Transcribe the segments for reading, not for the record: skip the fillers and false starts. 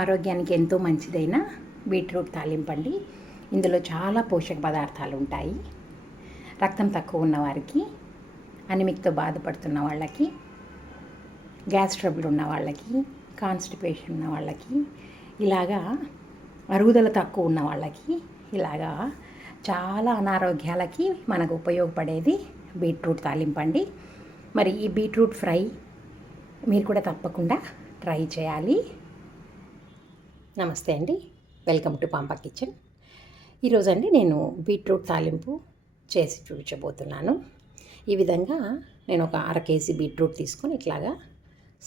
ఆరోగ్యానికి ఎంతో మంచిదైన బీట్రూట్ తాలింపండి. ఇందులో చాలా పోషక పదార్థాలు ఉంటాయి. రక్తం తక్కువ ఉన్న వారికి, అనిమిక్తో బాధపడుతున్న వాళ్ళకి, గ్యాస్ ట్రబుల్ ఉన్న వాళ్ళకి, కాన్స్టిపేషన్ ఉన్న వాళ్ళకి, ఇలాగా అరుగుదల తక్కువ ఉన్న వాళ్ళకి, ఇలాగా చాలా అనారోగ్యాలకి మనకు ఉపయోగపడేది బీట్రూట్ తాలింపండి. మరి ఈ బీట్రూట్ ఫ్రై మీరు కూడా తప్పకుండా ట్రై చేయాలి. నమస్తే అండి, వెల్కమ్ టు పాంపా కిచెన్. ఈరోజండి నేను బీట్రూట్ తాలింపు చేసి చూపించబోతున్నాను. ఈ విధంగా నేను ఒక 1/2 కేజీ బీట్రూట్ తీసుకొని ఇట్లాగా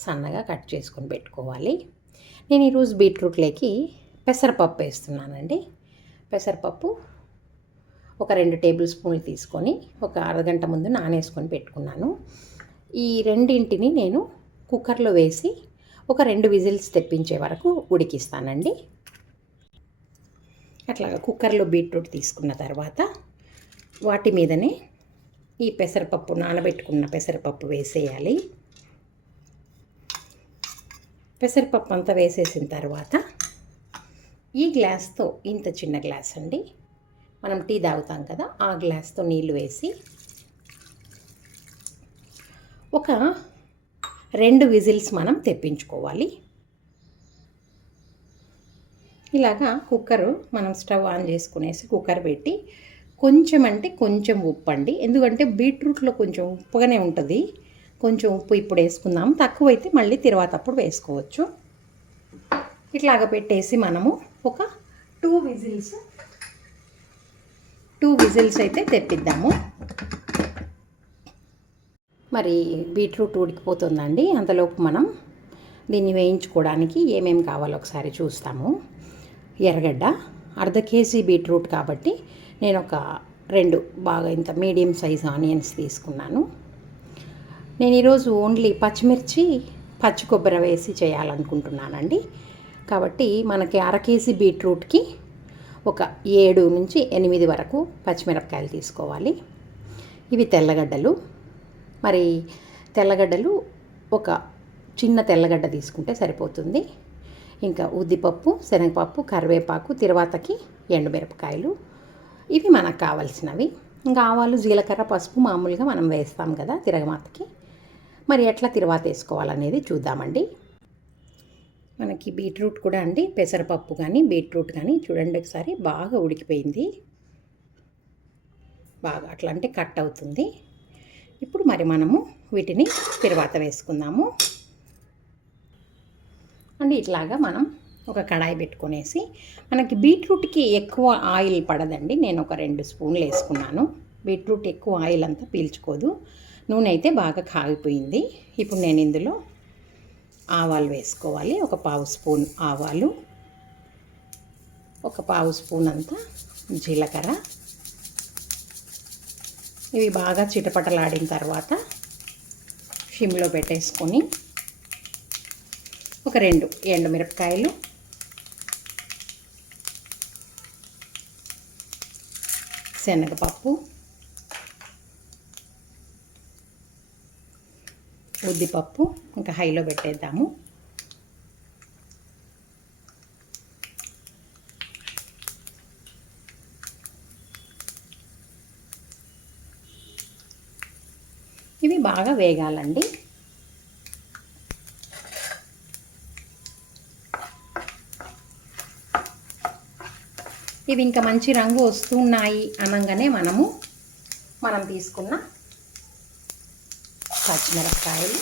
సన్నగా కట్ చేసుకొని పెట్టుకోవాలి. నేను ఈరోజు బీట్రూట్లోకి పెసరపప్పు వేస్తున్నానండి. పెసరపప్పు ఒక 2 టేబుల్ స్పూన్లు తీసుకొని ఒక అరగంట ముందు నానేసుకొని పెట్టుకున్నాను. ఈ రెండింటిని నేను కుక్కర్లో వేసి ఒక 2 విజిల్స్ తెప్పించే వరకు ఉడికిస్తానండి. అట్లాగా కుక్కర్లో బీట్రూట్ తీసుకున్న తర్వాత వాటి మీదనే ఈ పెసరపప్పు, నానబెట్టుకున్న పెసరపప్పు వేసేయాలి. పెసరపప్పు అంతా వేసేసిన తర్వాత ఈ గ్లాస్తో, ఇంత చిన్న గ్లాస్ అండి, మనం టీ తాగుతాం కదా, ఆ గ్లాస్తో నీళ్ళు వేసి ఒక 2 విజిల్స్ మనం తెప్పించుకోవాలి. ఇలాగా కుక్కరు మనం స్టవ్ ఆన్ చేసుకునేసి కుక్కర్ పెట్టి కొంచెం అంటే కొంచెం ఉప్పు అండి, ఎందుకంటే బీట్రూట్లో కొంచెం ఉప్పుగానే ఉంటుంది. కొంచెం ఉప్పు ఇప్పుడు వేసుకుందాం, తక్కువైతే మళ్ళీ తర్వాత అప్పుడు వేసుకోవచ్చు. ఇట్లాగ పెట్టేసి మనము ఒక 2 విజిల్స్ అయితే తెప్పిద్దాము. మరి బీట్రూట్ ఉడికిపోతుందండి. అంతలోపు మనం దీన్ని వేయించుకోవడానికి ఏమేమి కావాలో ఒకసారి చూస్తాము. ఎర్రగడ్డ, 1/2 కేజీ బీట్రూట్ కాబట్టి నేను ఒక 2 బాగా ఇంత మీడియం సైజ్ ఆనియన్స్ తీసుకున్నాను. నేను ఈరోజు ఓన్లీ పచ్చిమిర్చి, పచ్చి కొబ్బరి వేసి చేయాలనుకుంటున్నానండి. కాబట్టి మనకి 1/2 కేజీ బీట్రూట్కి ఒక 7 నుంచి 8 వరకు పచ్చిమిరపకాయలు తీసుకోవాలి. ఇవి తెల్లగడ్డలు. మరి తెల్లగడ్డలు ఒక చిన్న తెల్లగడ్డ తీసుకుంటే సరిపోతుంది. ఇంకా ఉద్దిపప్పు, శనగపప్పు, కరివేపాకు, తిరువాతకి ఎండుమిరపకాయలు, ఇవి మనకు కావాల్సినవి. ఇంకా ఆవాలు, జీలకర్ర, పసుపు మామూలుగా మనం వేస్తాం కదా తిరగమాతకి. మరి ఎట్లా తిరువాత వేసుకోవాలనేది చూద్దామండి. మనకి బీట్రూట్ కూడా అండి, పెసరపప్పు కానీ బీట్రూట్ కానీ చూడండి ఒకసారి బాగా ఉడికిపోయింది. బాగా అట్లా అంటే కట్ అవుతుంది. ఇప్పుడు మరి మనము వీటిని తిరువాత వేసుకుందాము అండి. ఇట్లాగా మనం ఒక కడాయి పెట్టుకొనేసి, మనకి బీట్రూట్కి ఎక్కువ ఆయిల్ పడదండి. నేను ఒక 2 స్పూన్లు వేసుకున్నాను. బీట్రూట్ ఎక్కువ ఆయిల్ అంతా పీల్చుకోదు. నూనె అయితే బాగా కాగిపోయింది. ఇప్పుడు నేను ఇందులో ఆవాలు వేసుకోవాలి. ఒక 1/2 స్పూన్ ఆవాలు, ఒక 1/2 స్పూన్ అంతా జీలకర్ర. ఇవి బాగా చిటపటలాడిన తర్వాత సిమ్లో పెట్టేసుకొని ఒక 2 ఎండుమిరపకాయలు, శనగపప్పు, ఉద్దిపప్పు ఇంకా హైలో పెట్టేద్దాము. ఇవి బాగా వేగాలండి. ఇవి ఇంకా మంచి రంగు వస్తున్నాయి అనగానే మనం తీసుకున్న పచ్చిమిరపకాయలు,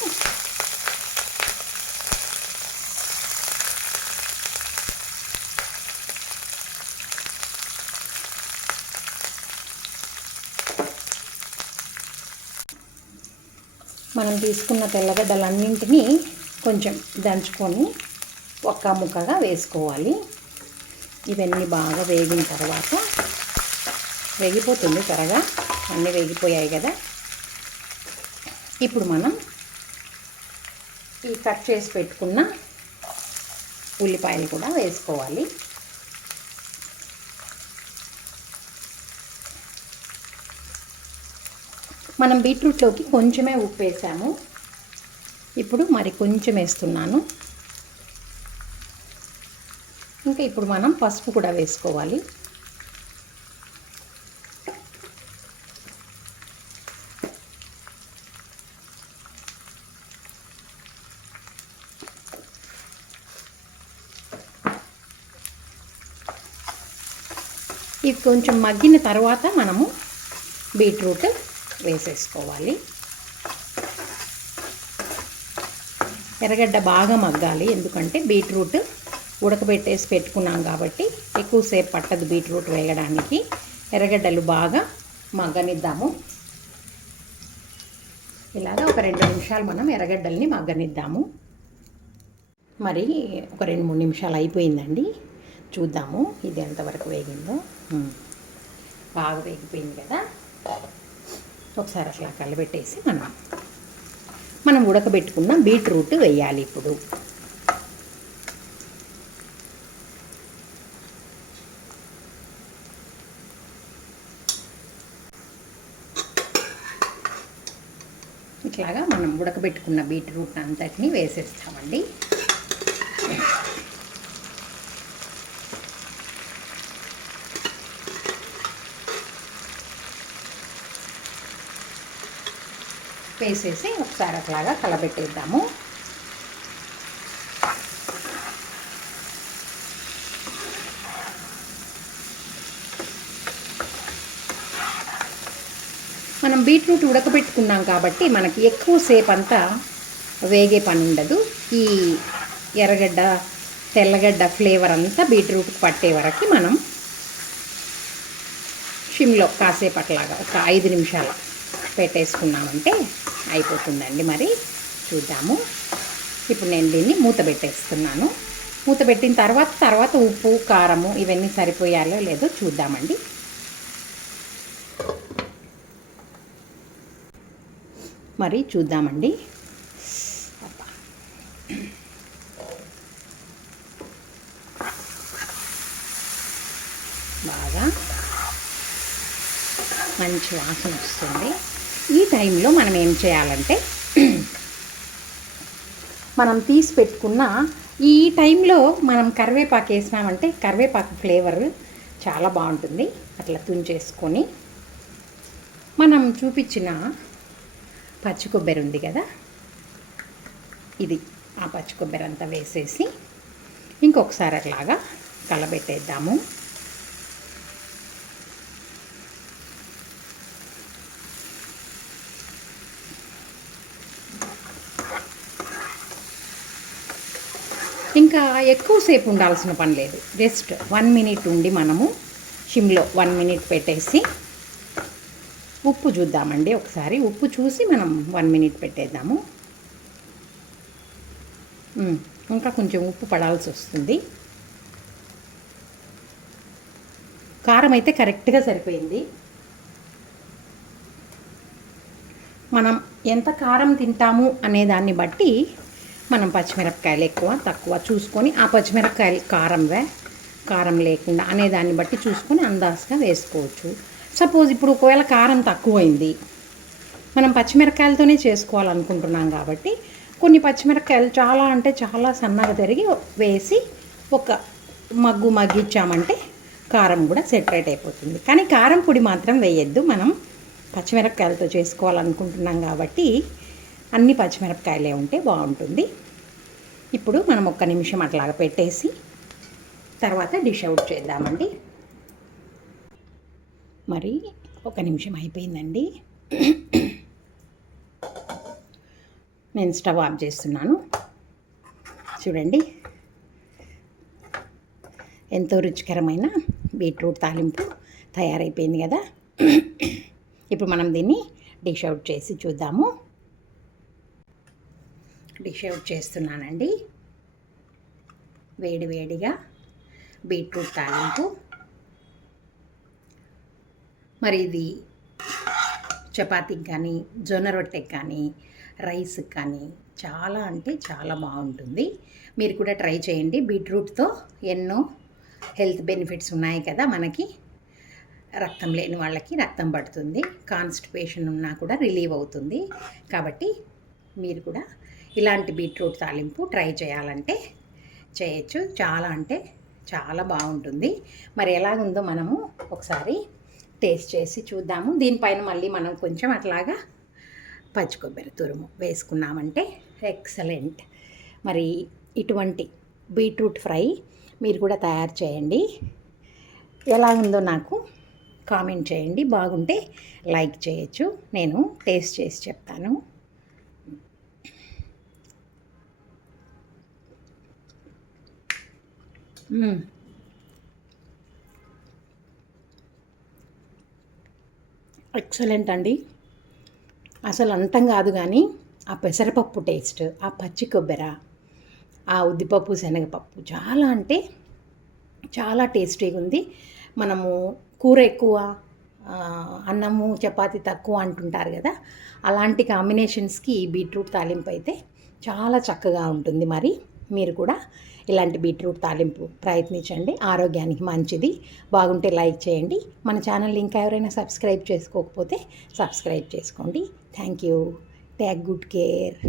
మనం తీసుకున్న తెల్లగడ్డలన్నింటినీ కొంచెం దంచుకొని ఒక్క ముక్కగా వేసుకోవాలి. ఇవన్నీ బాగా వేగిన తర్వాత, వేగిపోతుంది త్వరగా, అన్నీ వేగిపోయాయి కదా. ఇప్పుడు మనం ఈ కట్ చేసి పెట్టుకున్న ఉల్లిపాయలు కూడా వేసుకోవాలి. మనం బీట్రూట్లోకి కొంచెమే ఉప్పు వేసాము. ఇప్పుడు మరి కొంచెం వేస్తున్నాను. ఇంకా ఇప్పుడు మనం పసుపు కూడా వేసుకోవాలి. ఇది కొంచెం మగ్గిన తర్వాత మనము బీట్రూట్ వేసేసుకోవాలి. ఎర్రగడ్డ బాగా మగ్గాలి, ఎందుకంటే బీట్రూట్ ఉడకబెట్టేసి పెట్టుకున్నాం కాబట్టి ఎక్కువసేపు పట్టదు బీట్రూట్ వేగడానికి. ఎర్రగడ్డలు బాగా మగ్గనిద్దాము. ఇలాగా ఒక 2 నిమిషాలు మనం ఎర్రగడ్డల్ని మగ్గనిద్దాము. మరి ఒక 2-3 నిమిషాలు అయిపోయిందండి. చూద్దాము ఇది ఎంతవరకు వేగిందో. బాగా వేగిపోయింది కదా. ఒకసారి అట్లా కలబెట్టేసి మనం ఉడకబెట్టుకున్న బీట్రూట్ వేయాలి ఇప్పుడు. ఇట్లాగా మనం ఉడకబెట్టుకున్న బీట్రూట్ అంతటిని వేసేస్తామండి. వేసేసి ఒకసారి అట్లాగా కలబెట్టేద్దాము. మనం బీట్రూట్ ఉడకబెట్టుకున్నాం కాబట్టి మనకి ఎక్కువసేపు అంతా వేగే పని ఉండదు. ఈ ఎర్రగడ్డ తెల్లగడ్డ ఫ్లేవర్ అంతా బీట్రూట్కి పట్టే వరకు మనం సిమ్లో కాసేపు అట్లాగా ఒక 5 నిమిషాలు పెట్టేసుకున్నామంటే అయిపోతుందండి. మరి చూద్దాము. ఇప్పుడు నేను దీన్ని మూత పెట్టేస్తున్నాను. మూత పెట్టిన తర్వాత ఉప్పు కారము ఇవన్నీ సరిపోయాలో లేదో చూద్దామండి. మరి చూద్దామండి. బాగా మంచి వాసన వస్తుంది. ఈ టైంలో మనం ఏం చేయాలంటే మనం తీసి పెట్టుకున్న ఈ టైంలో మనం కరివేపాకు వేసినామంటే కరివేపాకు ఫ్లేవర్ చాలా బాగుంటుంది. అట్లా తుంచేసుకొని మనం చూపించిన పచ్చి కొబ్బరి ఉంది కదా, ఇది ఆ పచ్చి కొబ్బరి అంతా వేసేసి ఇంకొకసారి అట్లాగా కలబెట్టేద్దాము. ఇంకా ఎక్కువసేపు ఉండాల్సిన పని లేదు. జస్ట్ 1 మినిట్ ఉండి మనము సిమ్లో 1 మినిట్ పెట్టేసి ఉప్పు చూద్దామండి. ఒకసారి ఉప్పు చూసి మనం 1 మినిట్ పెట్టేద్దాము. ఇంకా కొంచెం ఉప్పు పడాల్సి వస్తుంది. కారం అయితే కరెక్ట్గా సరిపోయింది. మనం ఎంత కారం తింటాము అనే దాన్ని బట్టి మనం పచ్చిమిరపకాయలు ఎక్కువ తక్కువ చూసుకొని, ఆ పచ్చిమిరపకాయలు కారం లేకుండా అనే దాన్ని బట్టి చూసుకొని అందాజుగా వేసుకోవచ్చు. సపోజ్ ఇప్పుడు ఒకవేళ కారం తక్కువైంది, మనం పచ్చిమిరపకాయలతోనే చేసుకోవాలనుకుంటున్నాం కాబట్టి కొన్ని పచ్చిమిరపకాయలు చాలా అంటే చాలా సన్నగా తరిగి వేసి ఒక మగ్గిచ్చామంటే కారం కూడా సెపరేట్ అయిపోతుంది. కానీ కారం పొడి మాత్రం వేయద్దు. మనం పచ్చిమిరపకాయలతో చేసుకోవాలనుకుంటున్నాం కాబట్టి అన్ని పచ్చిమిరపకాయలే ఉంటే బాగుంటుంది. ఇప్పుడు మనం 1 నిమిషం అట్లాగా పెట్టేసి తర్వాత డిష్ అవుట్ చేద్దామండి. మరి 1 నిమిషం అయిపోయిందండి. నేను స్టవ్ ఆఫ్ చేస్తున్నాను. చూడండి, ఎంతో రుచికరమైన బీట్రూట్ తాలింపు తయారైపోయింది కదా. ఇప్పుడు మనం దీన్ని డిష్ అవుట్ చేసి చూద్దాము. డిష్ అవుట్ చేస్తున్నానండి. వేడివేడిగా బీట్రూట్ తాలింపు. మరి ఇది చపాతీకి కానీ జొన్న రొట్టెకి కానీ రైస్కి కానీ చాలా అంటే చాలా బాగుంటుంది. మీరు కూడా ట్రై చేయండి. బీట్రూట్తో ఎన్నో హెల్త్ బెనిఫిట్స్ ఉన్నాయి కదా. మనకి రక్తం లేని వాళ్ళకి రక్తం పడుతుంది, కాన్స్టిపేషన్ ఉన్నా కూడా రిలీవ్ అవుతుంది. కాబట్టి మీరు కూడా ఇలాంటి బీట్రూట్ తాలింపు ట్రై చేయాలంటే చేయొచ్చు. చాలా అంటే చాలా బాగుంటుంది. మరి ఎలాగుందో మనము ఒకసారి టేస్ట్ చేసి చూద్దాము. దీనిపైన మళ్ళీ మనం కొంచెం అట్లాగా పచ్చి కొబ్బరి తురుము వేసుకున్నామంటే ఎక్సలెంట్. మరి ఇటువంటి బీట్రూట్ ఫ్రై మీరు కూడా తయారు చేయండి. ఎలా ఉందో నాకు కామెంట్ చేయండి. బాగుంటే లైక్ చేయొచ్చు. నేను టేస్ట్ చేసి చెప్తాను. ఎక్సలెంట్ అండి. అసలు అంతం కాదు కానీ ఆ పెసరపప్పు టేస్ట్, ఆ పచ్చి కొబ్బరి, ఆ ఉద్దిపప్పు శనగపప్పు చాలా అంటే చాలా టేస్టీగా ఉంది. మనము కూర ఎక్కువ అన్నము చపాతి తక్కువ అంటుంటారు కదా, అలాంటి కాంబినేషన్స్కి బీట్రూట్ తాలింపు అయితే చాలా చక్కగా ఉంటుంది. మరి మీరు కూడా ఇలాంటి బీట్రూట్ తాలింపు ప్రయత్నించండి. ఆరోగ్యానికి మంచిది. బాగుంటే లైక్ చేయండి. మన ఛానల్ ఇంకా ఎవరైనా సబ్స్క్రైబ్ చేసుకోకపోతే సబ్స్క్రైబ్ చేసుకోండి. Thank you. Take good care.